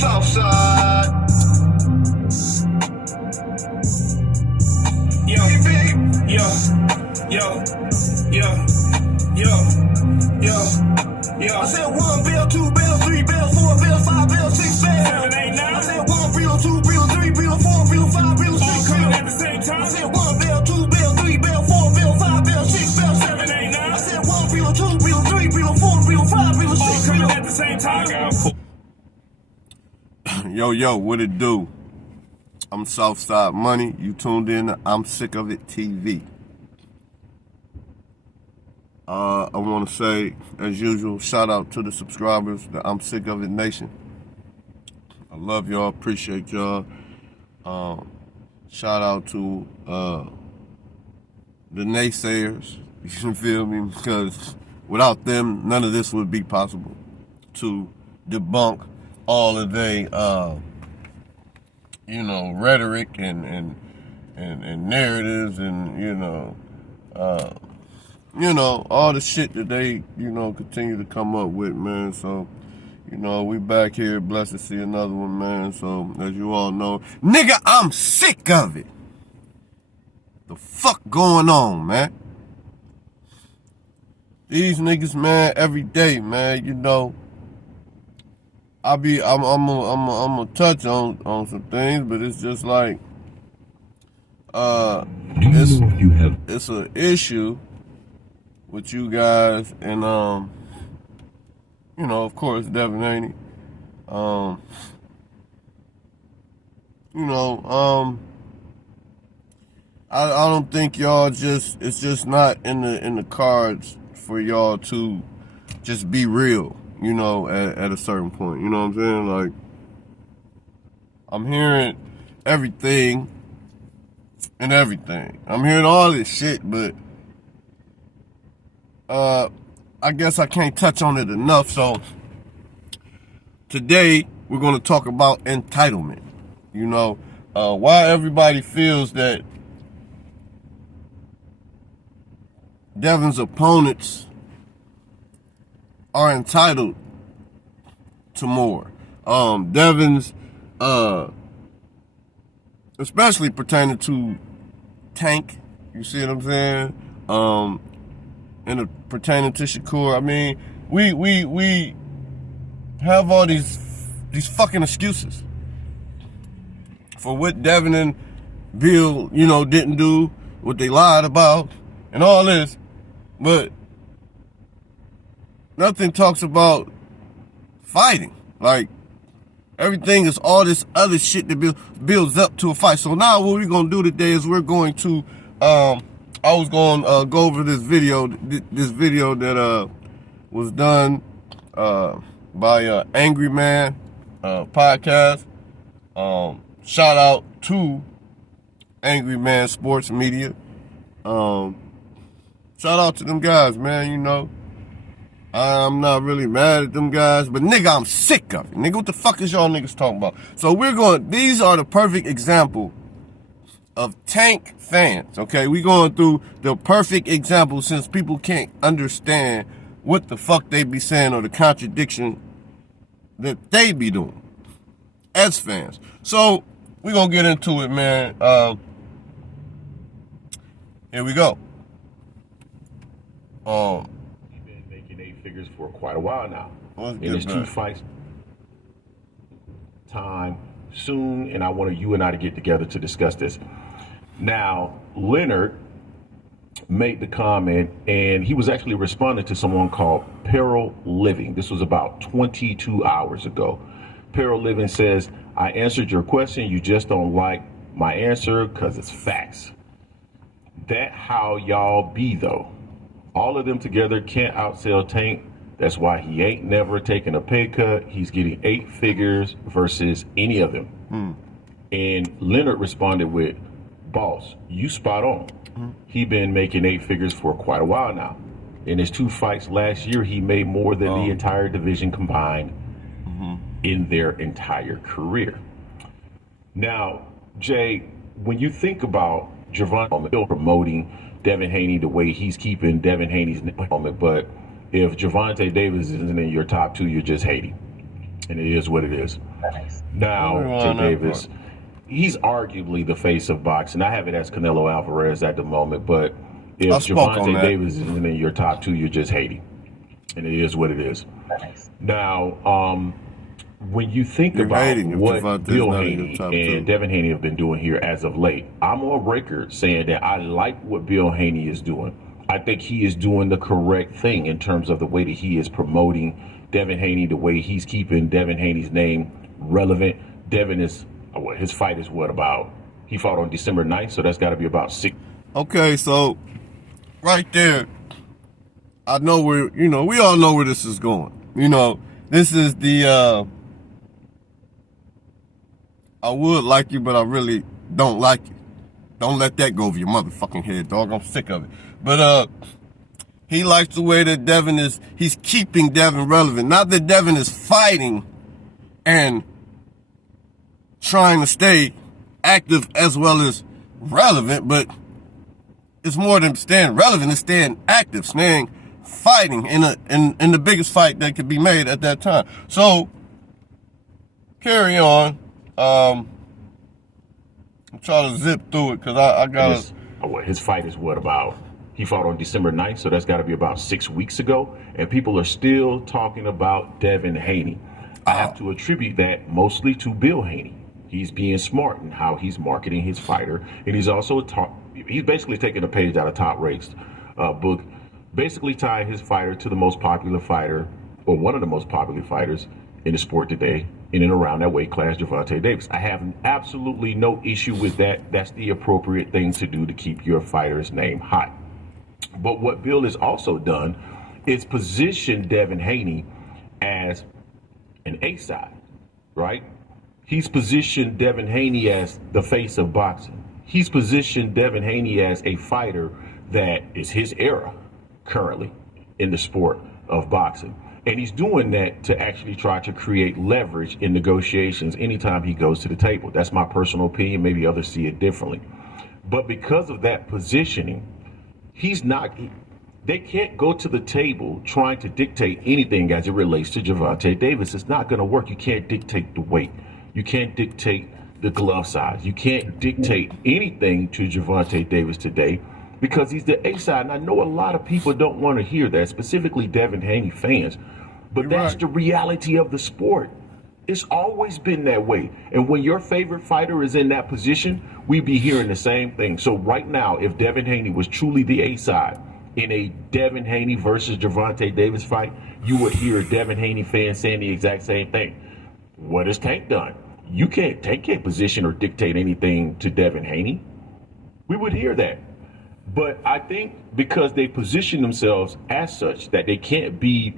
Southside. Yo, yo, yo, yo, yo, yo. I said 1 bill, 2 bill, 3 bill, 4 bill, 5 bill, 6 bill. 7, 8, 9. I said 1 bill, 2 bill, 3 bill, 4 bill, 5 bill, 6 bill. At the same time. I said 1 bill, 2 bill, 3 bill, 4 bill, 5 bill, 6 bill, 7, 8, 9. I said 1 bill, 2 bill, 3 bill, 4 bill, 5 bill, 6 bill. At the same time. Yo, what it do? I'm Southside Money. You tuned in to I'm Sick of It TV. I want to say, as usual, shout out to the subscribers, the I'm Sick of It Nation. I love y'all, appreciate y'all. Shout out to the naysayers, you feel me? Because without them, none of this would be possible. To debunk all of they, rhetoric and narratives and, all the shit that they, continue to come up with, man. So, we back here, blessed to see another one, man. So, as you all know, nigga, I'm sick of it. The fuck going on, man? These niggas, man, every day, man, I'm gonna touch on some things, but it's just like, it's an issue with you guys and, of course, Devin, Haney. I don't think y'all it's just not in the cards for y'all to just be real, at a certain point. You know what I'm saying? Like, I'm hearing everything and everything. I'm hearing all this shit, but I guess I can't touch on it enough. So today we're going to talk about entitlement. Why everybody feels that Devin's opponents are entitled to more. Devin's, especially pertaining to Tank, you see what I'm saying? And pertaining to Shakur, I mean, we have all these fucking excuses for what Devin and Bill, didn't do, what they lied about, and all this, but nothing talks about fighting. Like, everything is all this other shit that builds up to a fight. So now what we're going to do today is we're going to, I was going to go over this video that was done by Angry Man podcast. Shout out to Angry Man Sports Media. Shout out to them guys, man. I'm not really mad at them guys, but nigga, I'm sick of it. Nigga, what the fuck is y'all niggas talking about? So these are the perfect example of Tank fans, okay? We going through the perfect example since people can't understand what the fuck they be saying or the contradiction that they be doing as fans. So we gonna get into it, man. Here we go. He's been making 8 figures for quite a while now. And there's 2 fights time soon, and I want you and I to get together to discuss this. Now, Leonard made the comment, and he was actually responding to someone called Peril Living. This was about 22 hours ago. Peril Living says, I answered your question. You just don't like my answer because it's facts. That how y'all be, though. All of them together can't outsell Tank. That's why he ain't never taken a pay cut. He's getting 8 figures versus any of them. And Leonard responded with, boss, you spot on. He been making 8 figures for quite a while now. In his 2 fights last year, he made more than the entire division combined in their entire career. Now, Jay, when you think about Javon still promoting Devin Haney the way he's keeping Devin Haney's moment, but if Gervonta Davis isn't in your top 2, you're just hating. and it is what it is. Now, Jay Davis, he's arguably the face of boxing. I have it as Canelo Alvarez at the moment, but if Gervonta Davis isn't in your top two, you're just hating, and it is what it is. Now, when you think about what Bill Haney and Devin Haney have been doing here as of late, I'm on record saying that I like what Bill Haney is doing. I think he is doing the correct thing in terms of the way that he is promoting Devin Haney, the way he's keeping Devin Haney's name relevant. Devin is, his fight is he fought on December 9th, so that's got to be about 6. Okay, so right there, I know we all know where this is going. This is the, I would like you, but I really don't like you. Don't let that go over your motherfucking head, dog. I'm sick of it. But, he likes the way that he's keeping Devin relevant. Not that Devin is fighting and trying to stay active as well as relevant, but it's more than staying relevant, it's staying active, staying fighting in the biggest fight that could be made at that time. So, carry on. I'm trying to zip through it because I got his fight is he fought on December 9th, so that's got to be about 6 weeks ago, and people are still talking about Devin Haney. I have to attribute that mostly to Bill Haney. He's being smart in how he's marketing his fighter, and he's also he's basically taking a page out of Top Rate's book, basically tying his fighter to the most popular fighter, or one of the most popular fighters in the sport today, in and around that weight class, Gervonta Davis. I have absolutely no issue with that. That's the appropriate thing to do to keep your fighter's name hot. But what Bill has also done is position Devin Haney as an A-side, right? He's positioned Devin Haney as the face of boxing. He's positioned Devin Haney as a fighter that is his era currently in the sport of boxing. And he's doing that to actually try to create leverage in negotiations anytime he goes to the table. That's my personal opinion. Maybe others see it differently. But because of that positioning, they can't go to the table trying to dictate anything as it relates to Gervonta Davis. It's not going to work. You can't dictate the weight. You can't dictate the glove size. You can't dictate anything to Gervonta Davis today because he's the A-side. And I know a lot of people don't want to hear that, specifically Devin Haney fans. But that's the reality of the sport. It's always been that way. And when your favorite fighter is in that position, we be hearing the same thing. So right now, if Devin Haney was truly the A-side in a Devin Haney versus Gervonta Davis fight, you would hear Devin Haney fans saying the exact same thing. What has Tank done? Tank can't position or dictate anything to Devin Haney. We would hear that. But I think because they position themselves as such that they can't be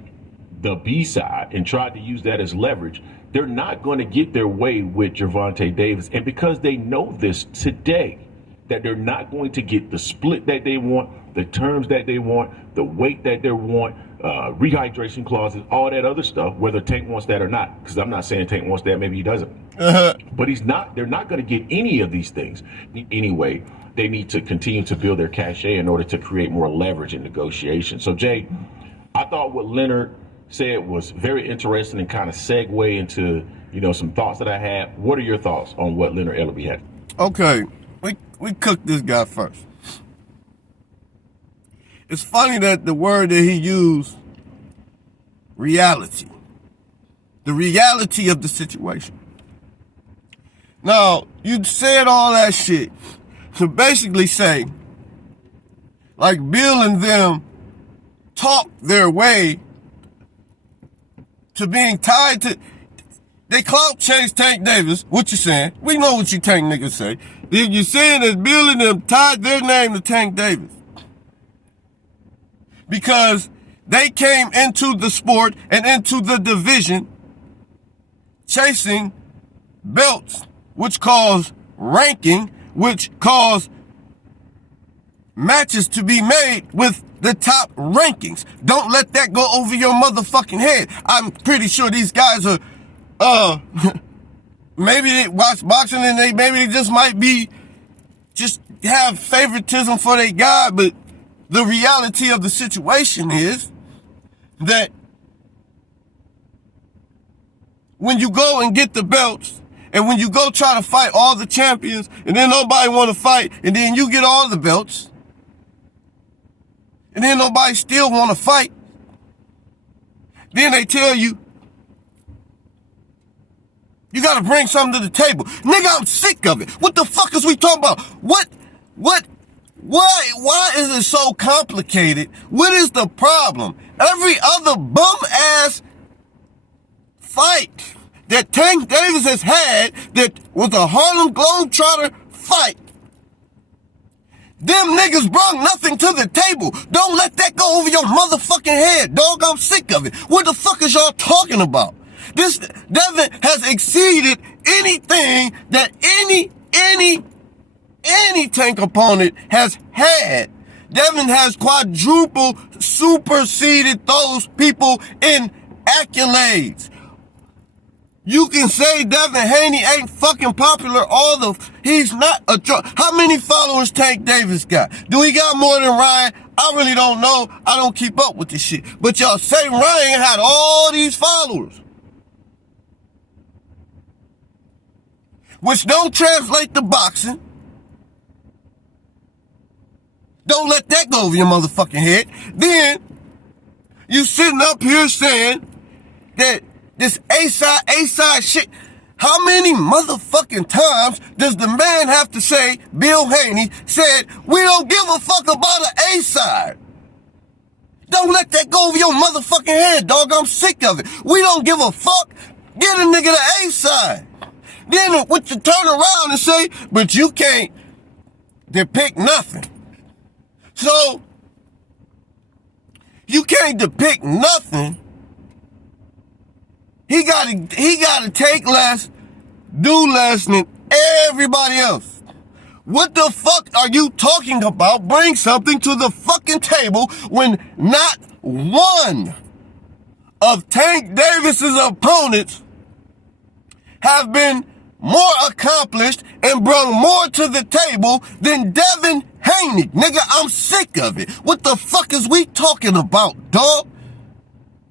the B-side and tried to use that as leverage, they're not going to get their way with Gervonta Davis. And because they know this today, that they're not going to get the split that they want, the terms that they want, the weight that they want, rehydration clauses, all that other stuff, whether Tank wants that or not. Because I'm not saying Tank wants that, maybe he doesn't. But they're not going to get any of these things. Anyway, they need to continue to build their cachet in order to create more leverage in negotiations. So, Jay, I thought what Leonard said was very interesting and kind of segue into, some thoughts that I had. What are your thoughts on what Leonard Ellaby had? Okay, we cooked this guy first. It's funny that the word that he used, reality. The reality of the situation. Now, you said all that shit to basically say, like Bill and them talk their way to being tied to, they clout chase Tank Davis. What you saying? We know what you Tank niggas say. You're saying that Bill and them tied their name to Tank Davis because they came into the sport and into the division chasing belts, which caused ranking, which caused matches to be made with the top rankings. Don't let that go over your motherfucking head. I'm pretty sure these guys are, maybe they watch boxing and maybe they just might be, just have favoritism for their guy, but the reality of the situation is that when you go and get the belts, and when you go try to fight all the champions, and then nobody want to fight, and then you get all the belts, and then nobody still want to fight, then they tell you, you gotta bring something to the table. Nigga, I'm sick of it. What the fuck is we talking about? Why is it so complicated? What is the problem? Every other bum ass fight that Tank Davis has had that was a Harlem Globetrotter fight, them niggas brought nothing to the table. Don't let that go over your motherfucking head, dog. I'm sick of it. What the fuck is y'all talking about? This Devin has exceeded anything that any Tank opponent has had. Devin has quadruple superseded those people in accolades. You can say Devin Haney ain't fucking popular. He's not a how many followers Tank Davis got? Do he got more than Ryan? I really don't know. I don't keep up with this shit. But y'all say Ryan had all these followers, which don't translate to boxing. Don't let that go over your motherfucking head. Then you sitting up here saying that this A-side shit. How many motherfucking times does the man have to say, Bill Haney said, we don't give a fuck about an A-side? Don't let that go over your motherfucking head, dog. I'm sick of it. We don't give a fuck. Get a nigga the A-side. Then what you turn around and say, but you can't depict nothing. So, you can't depict nothing. He gotta take less, do less than everybody else. What the fuck are you talking about? Bring something to the fucking table when not one of Tank Davis's opponents have been more accomplished and brought more to the table than Devin Haney. Nigga, I'm sick of it. What the fuck is we talking about, dog?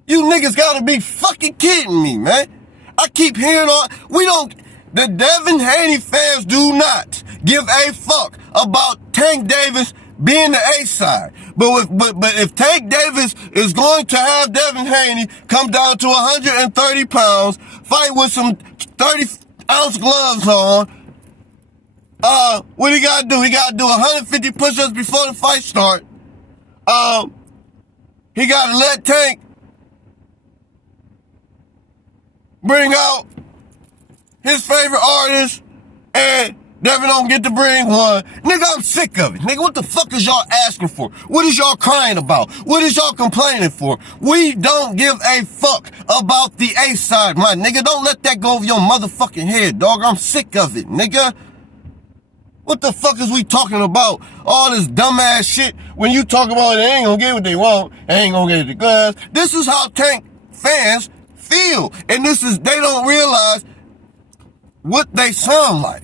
You niggas gotta be fucking kidding me, man. I keep hearing the Devin Haney fans do not give a fuck about Tank Davis being the A-side. But if Tank Davis is going to have Devin Haney come down to 130 pounds, fight with some 30-ounce gloves on, what he gotta do? He gotta do 150 push-ups before the fight start. He gotta let Tank bring out his favorite artist, and Devin don't get to bring one. Nigga, I'm sick of it. Nigga, what the fuck is y'all asking for? What is y'all crying about? What is y'all complaining for? We don't give a fuck about the A-side, my nigga. Don't let that go over your motherfucking head, dog. I'm sick of it, nigga. What the fuck is we talking about? All this dumbass shit when you talk about they ain't gonna get what they want, they ain't gonna get the gloves. This is how Tank fans feel. And they don't realize what they sound like.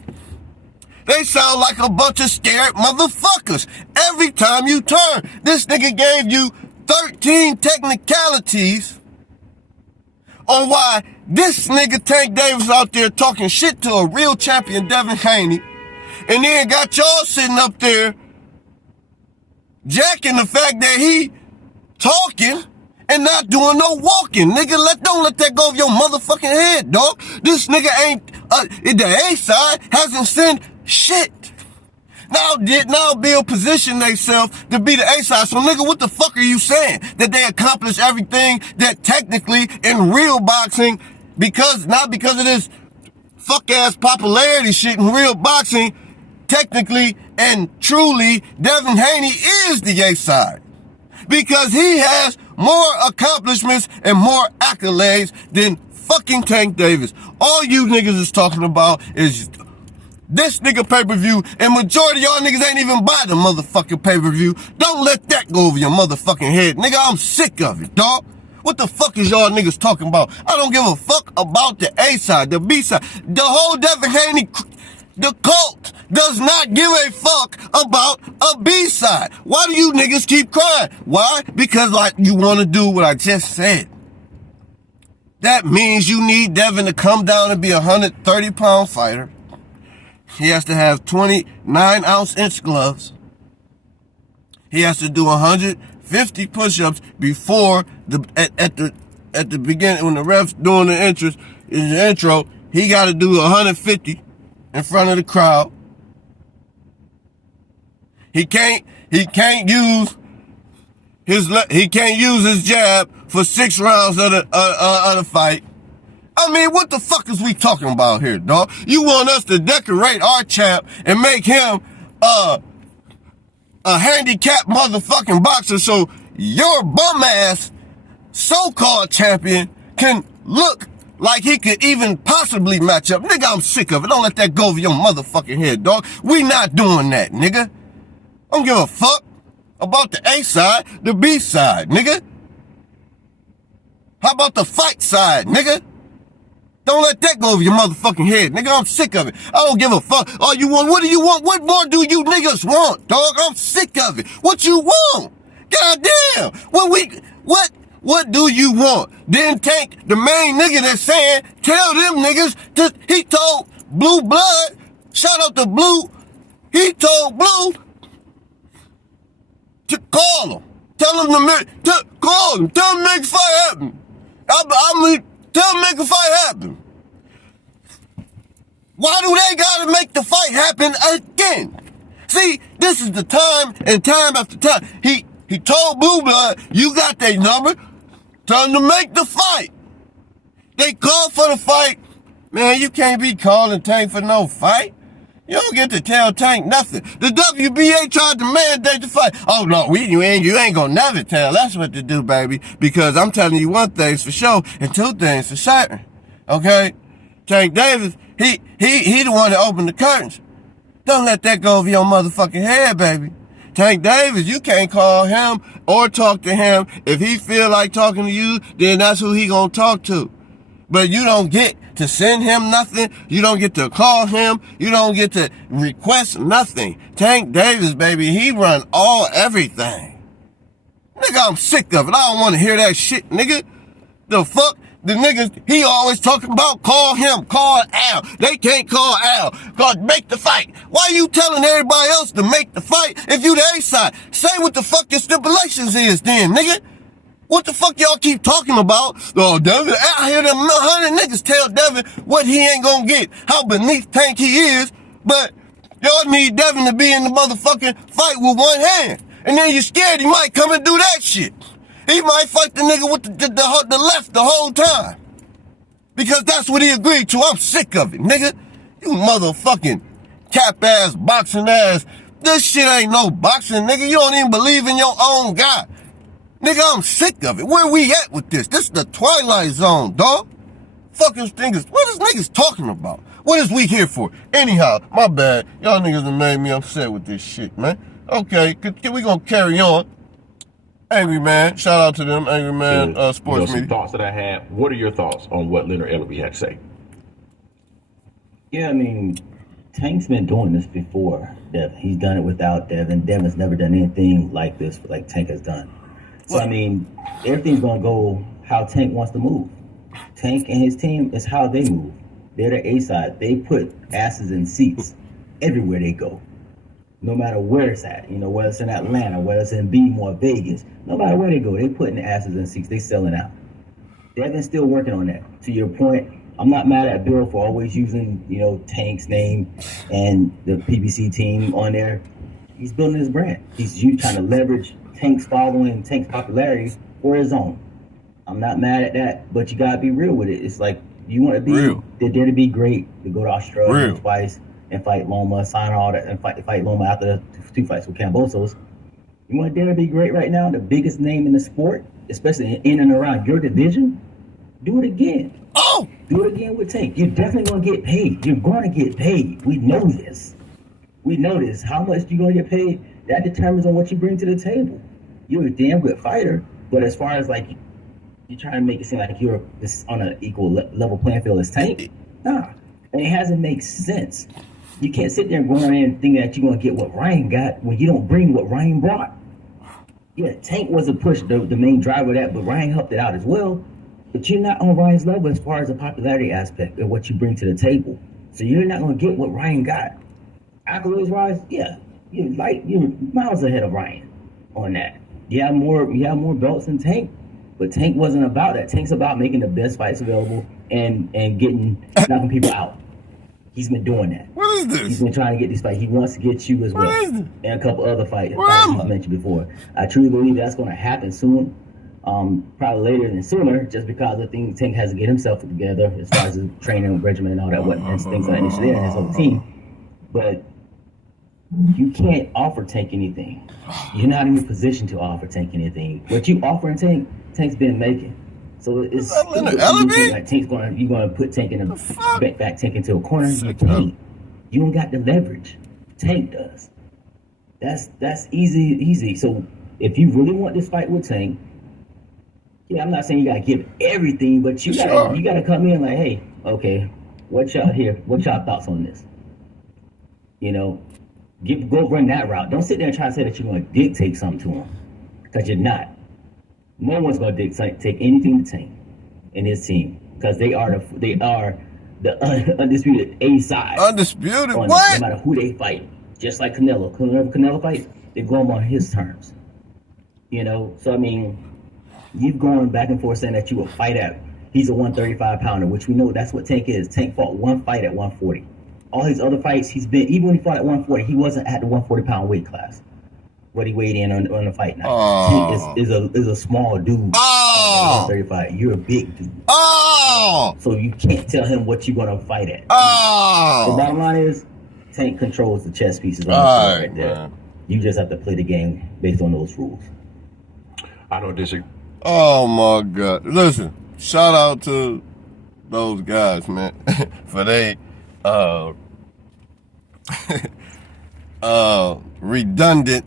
They sound like a bunch of scared motherfuckers. Every time you turn, this nigga gave you 13 technicalities on why this nigga Tank Davis out there talking shit to a real champion, Devin Haney, and then got y'all sitting up there jacking the fact that he talking and not doing no walking. Nigga, don't let that go over your motherfucking head, dog. This nigga ain't, the A-side hasn't sent shit. Now Bill position themselves to be the A-side. So nigga, what the fuck are you saying? That they accomplished everything that technically in real boxing, not because of this fuck ass popularity shit in real boxing, technically and truly, Devin Haney is the A-side. Because he has more accomplishments and more accolades than fucking Tank Davis. All you niggas is talking about is this nigga pay-per-view, and majority of y'all niggas ain't even buy the motherfucking pay-per-view. Don't let that go over your motherfucking head. Nigga, I'm sick of it, dog. What the fuck is y'all niggas talking about? I don't give a fuck about the A-side, the B-side. The whole Devin Haney, the cult does not give a fuck about a B-side. Why do you niggas keep crying? Why? Because like you want to do what I just said. That means you need Devin to come down and be a 130-pound fighter. He has to have 29-ounce gloves. He has to do 150 push-ups before at the beginning when the ref's doing the intro. He got to do 150 in front of the crowd. He can't use his jab for 6 rounds of the fight. I mean, what the fuck is we talking about here, dog? You want us to decorate our champ and make him a handicapped motherfucking boxer so your bum ass so-called champion can look like he could even possibly match up. Nigga, I'm sick of it. Don't let that go over your motherfucking head, dog. We not doing that, nigga. I don't give a fuck about the A side, the B side, nigga. How about the fight side, nigga? Don't let that go over your motherfucking head, nigga. I'm sick of it. I don't give a fuck. All you want, what do you want? What more do you niggas want, dog? I'm sick of it. What you want? Goddamn. What do you want? Then Tank, the main nigga that's saying, tell them niggas he told Blue Blood, shout out to Blue, he told Blue to call him. Tell him to call him. Tell him to make a fight happen. Tell him to make a fight happen. Why do they gotta make the fight happen again? See, this is the time and time after time. He told Blue Blood, you got their number. Tell them to make the fight. They called for the fight. Man, you can't be calling Tank for no fight. You don't get to tell Tank nothing. The WBA tried to mandate the fight. Oh, no, you ain't gonna never tell. That's what to do, baby. Because I'm telling you one thing's for sure and 2 things for certain. Okay? Tank Davis, he the one that opened the curtains. Don't let that go over your motherfucking head, baby. Tank Davis, you can't call him or talk to him. If he feel like talking to you, then that's who he gonna talk to. But you don't get to send him nothing. You don't get to call him. You don't get to request nothing. Tank Davis, baby, he run everything. Nigga, I'm sick of it. I don't want to hear that shit, nigga. The fuck? The niggas, he always talking about call him, call Al. They can't call Al. God, make the fight. Why you telling everybody else to make the fight if you the A side? Say what the fuck your stipulations is then, nigga. What the fuck y'all keep talking about? Oh, Devin, I hear them 100 niggas tell Devin what he ain't gonna get, how beneath Tank he is, but y'all need Devin to be in the motherfucking fight with one hand. And then you're scared he might come and do that shit. He might fight the nigga with the left the whole time. Because that's what he agreed to. I'm sick of it, nigga. You motherfucking cap-ass, boxing ass. This shit ain't no boxing, nigga. You don't even believe in your own guy. Nigga, I'm sick of it. Where we at with this? This is the Twilight Zone, dog. Fucking niggas. What is niggas talking about? What is we here for? Anyhow, my bad. Y'all niggas done made me upset with this shit, man. Okay, we gonna carry on. Angry Man, shout out to them, Angry Man Sports Media. Some thoughts that I had. What are your thoughts on what Leonard Ellerby had to say? Yeah, I mean, Tank's been doing this before Devin. He's done it without Devin. Devin's never done anything like this, like Tank has done. So, I mean, everything's going to go how Tank wants to move. Tank and his team is how they move. They're the A side. They put asses in seats everywhere they go. No matter where it's at, whether it's in Atlanta, whether it's in Baltimore, Vegas, no matter where they go, they putting asses in seats, they selling out. Devin's still working on that. To your point, I'm not mad at Bill for always using, Tank's name and the PBC team on there. He's building his brand. He's trying to leverage Tank's following, Tank's popularity for his own. I'm not mad at that, but you gotta be real with it. It's like you want to be real. They're there to be great, to go to Australia twice and fight Loma, sign all that, and fight Loma after the 2 fights with Cambosos. You want there to be great right now, the biggest name in the sport, especially in and around your division. Do it again. Oh! Do it again with Tank. You're definitely gonna get paid. You're gonna get paid. We know this. We know this. How much you're gonna get paid, that determines on what you bring to the table. You're a damn good fighter, but as far as like you're trying to make it seem like you're on an equal level playing field as Tank, nah. And it hasn't made sense. You can't sit there and go in and think that you're gonna get what Ryan got when you don't bring what Ryan brought. Yeah, Tank was a push, the main driver of that, but Ryan helped it out as well. But you're not on Ryan's level as far as the popularity aspect of what you bring to the table. So you're not gonna get what Ryan got. Accolades wise, yeah, you're miles ahead of Ryan on that. You have more belts than Tank, but Tank wasn't about that. Tank's about making the best fights available and knocking people out. He's been doing that. What is this? He's been trying to get these fights. He wants to get you as well, and a couple other fights he's mentioned before. I truly believe that's going to happen soon. Probably later than sooner, just because I think Tank has to get himself together as far as his training regimen and all that, and things like that, and his whole team. But you can't offer Tank anything. You're not in a position to offer Tank anything. What you offering Tank, Tank's been making. So it's like you're gonna put Tank in back Tank into a corner. You can't. You don't got the leverage. Tank does. That's easy. So if you really want this fight with Tank, yeah, I'm not saying you gotta give everything, but you gotta come in like, hey, okay, what y'all thoughts on this? You know, go run that route. Don't sit there and try to say that you're gonna dictate something to him, because you're not. No one's gonna take anything to Tank and his team, because they are the undisputed A side. Undisputed? What? No matter who they fight, just like Canelo. Canelo fight, they go on his terms. You know, so I mean, you've gone back and forth saying that you will fight at. He's a 135 pounder, which we know that's what Tank is. Tank fought one fight at 140. All his other fights, even when he fought at 140, he wasn't at the 140 pound weight class. What he weighed in on the fight night. Tank is a small dude. 135. You're a big dude. So you can't tell him what you're gonna fight at. The bottom line is, Tank controls the chess pieces on the board right there. Man. You just have to play the game based on those rules. I don't disagree. Oh my God! Listen, shout out to those guys, man, for they redundant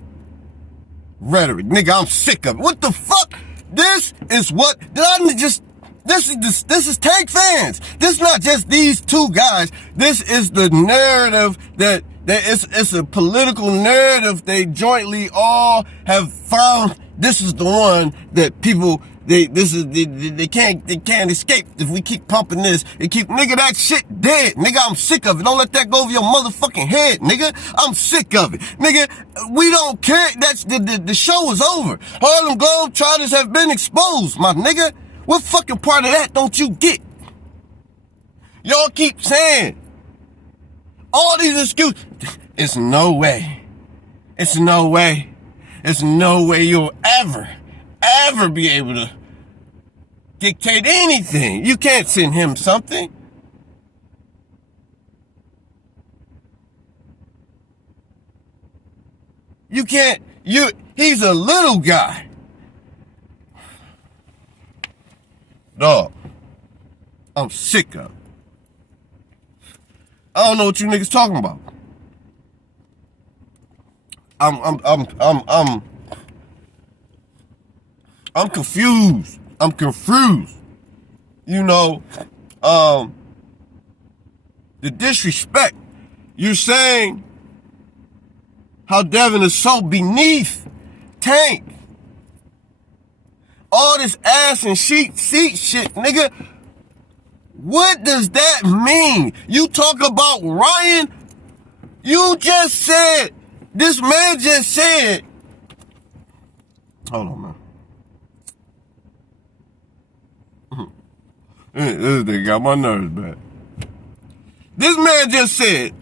rhetoric. Nigga, I'm sick of it. What the fuck? This is Tank fans. This is not just these two guys. This is the narrative that it's a political narrative they jointly all have found. This is the one that people they can't escape if we keep pumping this and keep nigga that shit dead. Nigga, I'm sick of it. Don't let that go over your motherfucking head, nigga. I'm sick of it. Nigga, we don't care. That's the show is over. Harlem Globetrotters have been exposed, my nigga. What fucking part of that don't you get? Y'all keep saying all these excuses. It's no way. It's no way. There's no way you'll ever be able to dictate anything. You can't send him something. You can't, he's a little guy. Dog, I'm sick of it. I don't know what you niggas talking about. I'm confused. I'm confused. You know, the disrespect. You're saying how Devin is so beneath Tank. All this ass and seat shit, nigga. What does that mean? You talk about Ryan. You just said, this man just said, hold on, man. This thing got my nerves back. This man just said,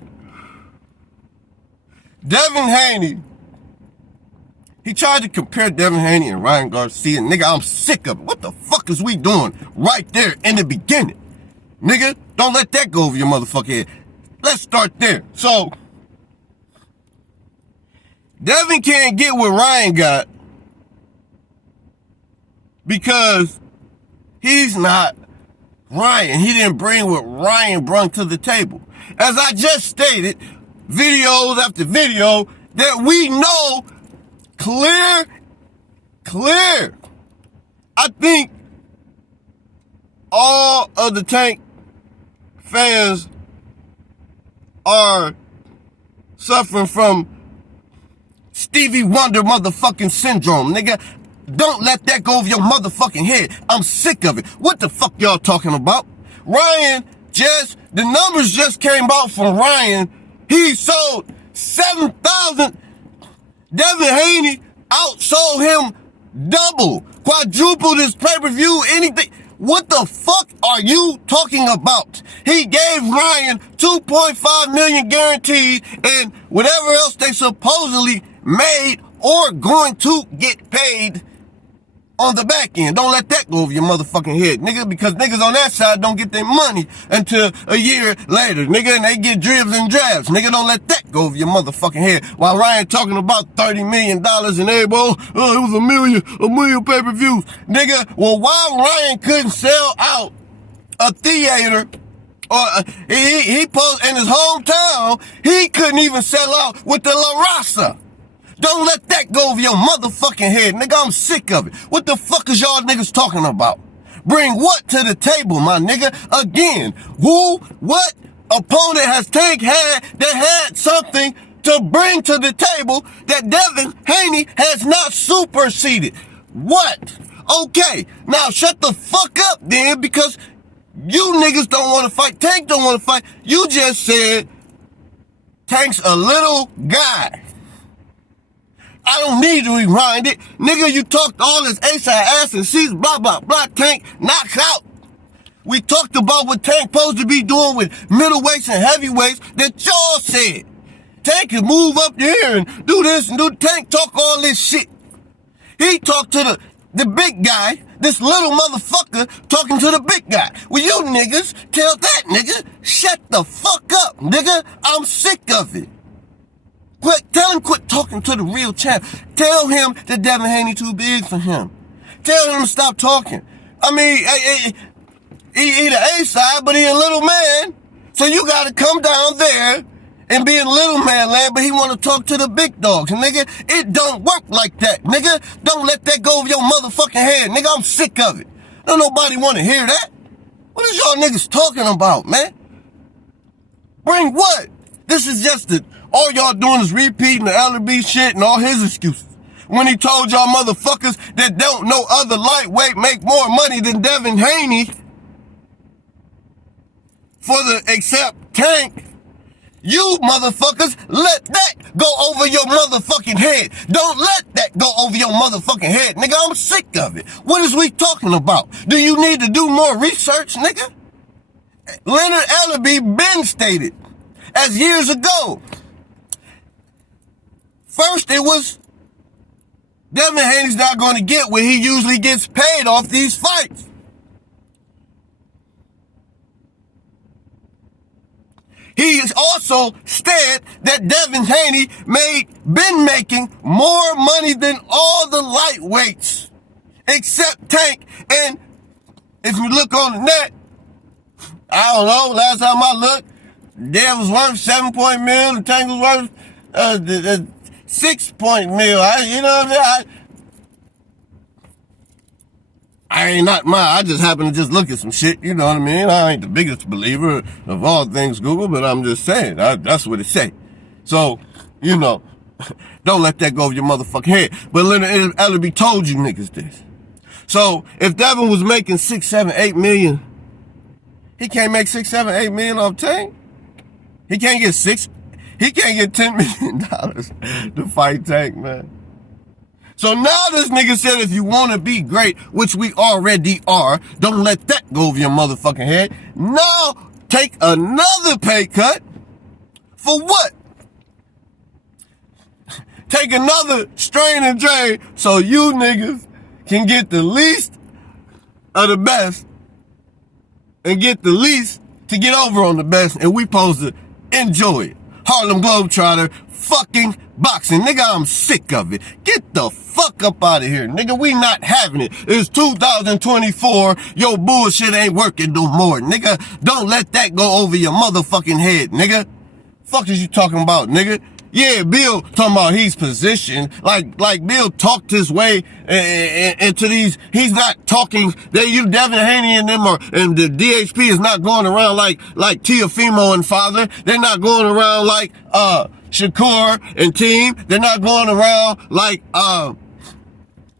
Devin Haney, he tried to compare Devin Haney and Ryan Garcia. Nigga, I'm sick of it. What the fuck is we doing right there in the beginning? Nigga, don't let that go over your motherfucking head. Let's start there. So, Devin can't get what Ryan got because he's not Ryan. He didn't bring what Ryan brought to the table. As I just stated, videos after video, that we know clear. I think all of the Tank fans are suffering from Stevie Wonder motherfucking syndrome, nigga. Don't let that go over your motherfucking head. I'm sick of it. What the fuck y'all talking about? Ryan the numbers just came out from Ryan. He sold 7,000. Devin Haney outsold him double, quadrupled his pay-per-view, anything. What the fuck are you talking about? He gave Ryan 2.5 million guaranteed and whatever else they supposedly made or going to get paid on the back end. Don't let that go over your motherfucking head, nigga, because niggas on that side don't get their money until a year later, nigga, and they get dribs and drabs. Nigga, don't let that go over your motherfucking head. While Ryan talking about $30 million and everybody, it was a million pay-per-views. Nigga, well, why Ryan couldn't sell out a theater, or he posted in his hometown, he couldn't even sell out with the La Raza. Don't let that go over your motherfucking head, nigga. I'm sick of it. What the fuck is y'all niggas talking about? Bring what to the table, my nigga? Again, what opponent has Tank had that had something to bring to the table that Devin Haney has not superseded? What? Okay, now shut the fuck up then, because you niggas don't want to fight. Tank don't want to fight. You just said Tank's a little guy. I don't need to rewind it. Nigga, you talked all this ass and C's, blah, blah, blah. Tank knocks out. We talked about what Tank supposed to be doing with middleweights and heavyweights that y'all said. Tank can move up there and do this and do. Tank talk all this shit. He talked to the big guy, this little motherfucker talking to the big guy. Well, you niggas tell that nigga, shut the fuck up, nigga. I'm sick of it. Tell him quit talking to the real champ. Tell him that Devin Haney too big for him. Tell him to stop talking. I mean, he the A side, but he a little man. So you gotta come down there and be in little man land, but he wanna talk to the big dogs. And nigga, it don't work like that. Nigga, don't let that go over your motherfucking head. Nigga, I'm sick of it. Don't nobody wanna hear that. What is y'all niggas talking about, man? Bring what? This is just all y'all doing is repeating the LB shit and all his excuses. When he told y'all motherfuckers that don't know other lightweight make more money than Devin Haney except Tank, you motherfuckers let that go over your motherfucking head. Don't let that go over your motherfucking head, nigga. I'm sick of it. What is we talking about? Do you need to do more research, nigga? Leonard Ellerbe been stated as years ago. First, it was Devin Haney's not going to get what he usually gets paid off these fights. He also said that Devin Haney been making more money than all the lightweights except Tank. And if you look on the net, I don't know, last time I looked, Dev was worth 7 point mil, and Tank was worth 6 point mil. You know what I mean? I just happen to just look at some shit, you know what I mean? I ain't the biggest believer of all things Google, but I'm just saying, that's what it say. So, you know, don't let that go over your motherfucking head. But Leonard Ellerbe told you niggas this. So, if Devin was making 6, 7, 8 million, he can't make 6, 7, 8 million off Tank. He can't get $10 million to fight Tank, man. So now this nigga said if you want to be great, which we already are, don't let that go over your motherfucking head. Now take another pay cut. For what? Take another strain and drain so you niggas can get the least of the best and get the least to get over on the best, and we supposed to enjoy it. Harlem Globetrotter fucking boxing. Nigga, I'm sick of it. Get the fuck up out of here, nigga. We not having it. It's 2024. Your bullshit ain't working no more, nigga. Don't let that go over your motherfucking head, nigga. Fuck is you talking about, nigga? Yeah, Bill talking about he's positioned. Like Bill talked his way into these. He's not talking. Devin Haney and them and the DHP is not going around like Teofimo and Father. They're not going around like Shakur and team. They're not going around like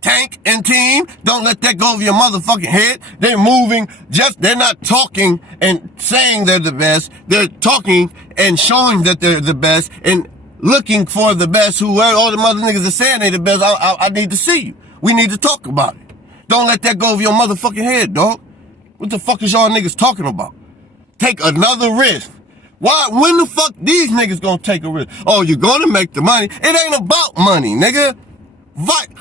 Tank and team, don't let that go over your motherfucking head. They're moving, they're not talking and saying they're the best. They're talking and showing that they're the best and looking for the best. Whoever all the mother niggas are saying they the best, I need to see you. We need to talk about it. Don't let that go over your motherfucking head, dog. What the fuck is y'all niggas talking about? Take another risk. Why? When the fuck these niggas gonna take a risk? Oh, you're gonna make the money. It ain't about money, nigga.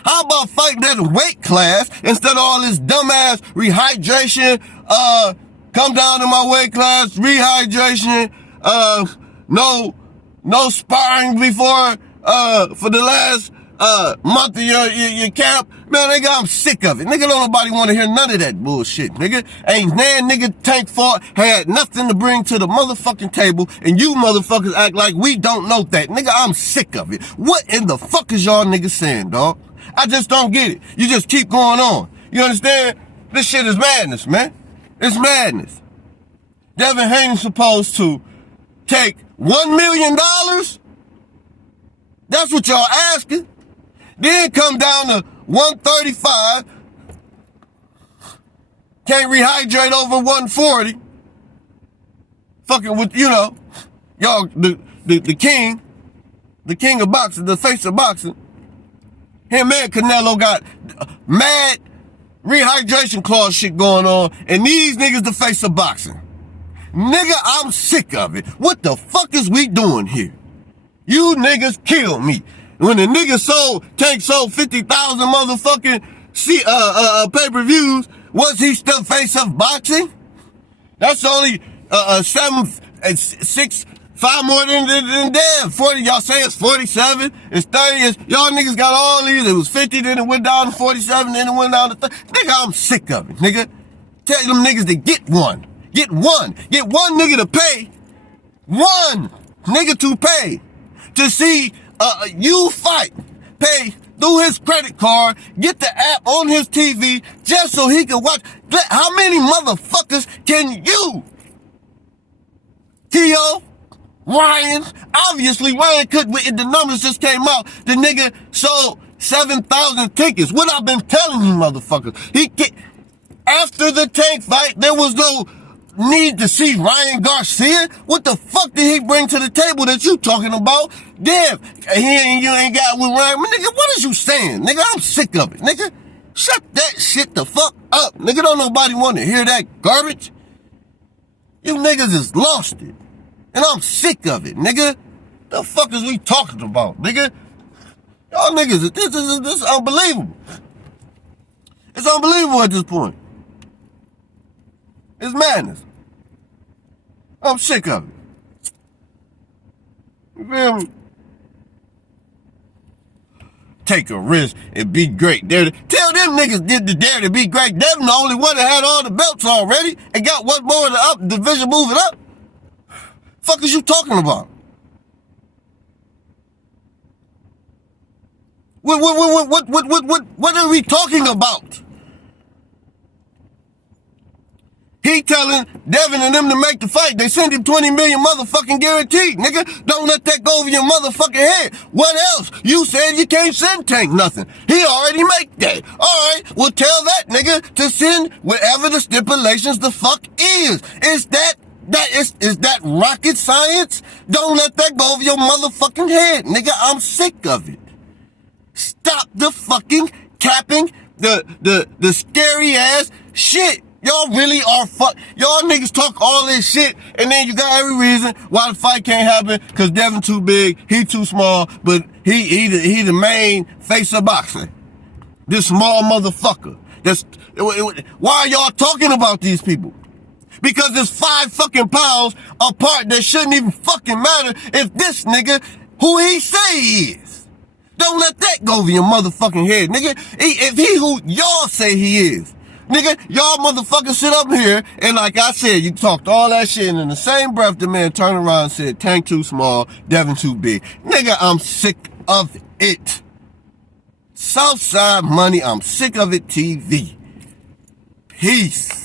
How about fighting that weight class instead of all this dumbass rehydration? Come down to my weight class, rehydration. No sparring before. For the last month of your camp. Man, nigga, I'm sick of it. Nigga, don't nobody want to hear none of that bullshit, nigga. Ain't nan nigga Tank fought, had nothing to bring to the motherfucking table, and you motherfuckers act like we don't know that. Nigga, I'm sick of it. What in the fuck is y'all niggas saying, dog? I just don't get it. You just keep going on. You understand? This shit is madness, man. It's madness. Devin Haney supposed to take $1 million? That's what y'all asking. Then come down to 135. Can't rehydrate over 140. Fucking with, y'all, the king of boxing, the face of boxing. Him and Canelo got mad rehydration clause shit going on, and these niggas the face of boxing. Nigga, I'm sick of it. What the fuck is we doing here? You niggas kill me. When the nigga Tank sold 50,000 motherfucking pay-per-views, was he still face of boxing? That's only 5 more than Dev. 40, y'all say it's 47, it's 30, y'all niggas got all these. It was 50, then it went down to 47, then it went down to 30. Nigga, I'm sick of it, nigga. Tell them niggas to get one. Get one. Get one nigga to pay. One nigga to pay. To see you fight. Pay through his credit card. Get the app on his TV just so he can watch. How many motherfuckers can you? T.O., Ryan, obviously Ryan could, the numbers just came out. The nigga sold 7,000 tickets. What I've been telling you motherfuckers. After the Tank fight, there was no need to see Ryan Garcia. What the fuck did he bring to the table that you talking about? Dev, you ain't got with Ryan. Nigga, what is you saying? Nigga, I'm sick of it. Nigga, shut that shit the fuck up. Nigga, don't nobody want to hear that garbage. You niggas is lost it. And I'm sick of it, nigga. The fuck is we talking about, nigga? Y'all niggas, this is unbelievable. It's unbelievable at this point. It's madness. I'm sick of it. You feel me? Take a risk and be great. Tell them niggas did the dare to be great. Devin the only one that had all the belts already and got one more of the division moving up. Fuck is you talking about? What are we talking about? He telling Devin and them to make the fight. They send him 20 million motherfucking guaranteed, nigga. Don't let that go over your motherfucking head. What else? You said you can't send Tank nothing. He already make that. All right, well tell that nigga to send whatever the stipulations the fuck is. Is that rocket science? Don't let that go over your motherfucking head, nigga. I'm sick of it. Stop the fucking capping, the scary ass shit. Y'all really are y'all niggas talk all this shit, and then you got every reason why the fight can't happen, cause Devin too big, he too small, but he the main face of boxing. This small motherfucker. Why are y'all talking about these people? Because there's 5 fucking pounds apart that shouldn't even fucking matter if this nigga, who he say he is. Don't let that go over your motherfucking head, nigga. If he who y'all say he is. Nigga, y'all motherfuckers sit up here and like I said, you talked all that shit and in the same breath the man turned around and said, Tank too small, Devin too big. Nigga, I'm sick of it. Southside Money, I'm sick of it TV. Peace.